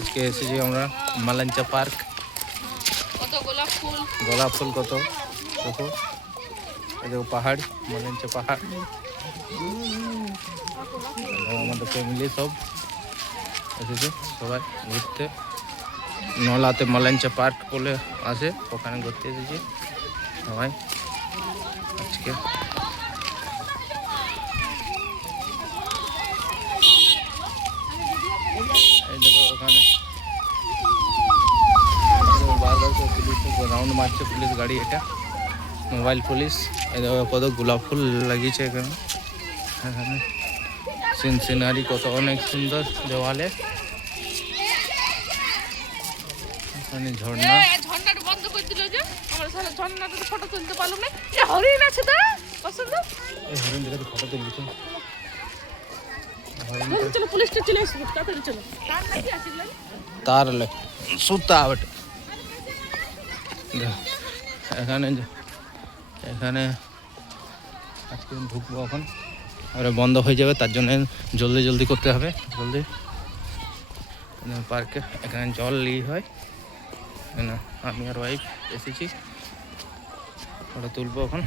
আজকে এসেছি আমরা মালাঞ্চা পার্ক। কত গোলাপ ফুল, গোলাপ ফুল কত দেখো, এই দেখো পাহাড়, মালাঞ্চা পাহাড়। আমাদের ফ্যামিলি সব এসেছে, সবাই ঘুরতে। নলাতে মালাঞ্চা পার্ক বলে আছে, ওখানে ঘুরতে এসেছি সবাই আজকে। এই দেখো ওখানে বারবার করে পুলিশ রাউন্ড মারছে, পুলিশ গাড়ি, এটা মোবাইল পুলিশ। এই দেখো কত গোলাপ ফুল লাগিয়েছে এখানে। এখানে সিনারি কত অনেক সুন্দর, দেওয়ালে এখানে ঝর্ণা। ঝর্ণাটা বন্ধ করে দিল যে, আমরা সারা ঝর্ণাটা ফটো তুলতে পারলাম না। এ হরিণ আছে তো পছন্দ, এই হরিণ দেখে ফটো তুলছে। চলো পুলিশটা চলে আসবে, তাড়াতাড়ি চলো। তার নাকি আছে তার সুতা বটে। এখানে এখানে আজকে ঢুকবো, এখন আর বন্ধ হয়ে যাবে, তার জন্য জলদি জলদি করতে হবে। জলদি পার্কে এখানে জল নিয়ে হয়। এখানে আমি আর ওয়াইফ এসেছি, ফটো তুলবো এখন।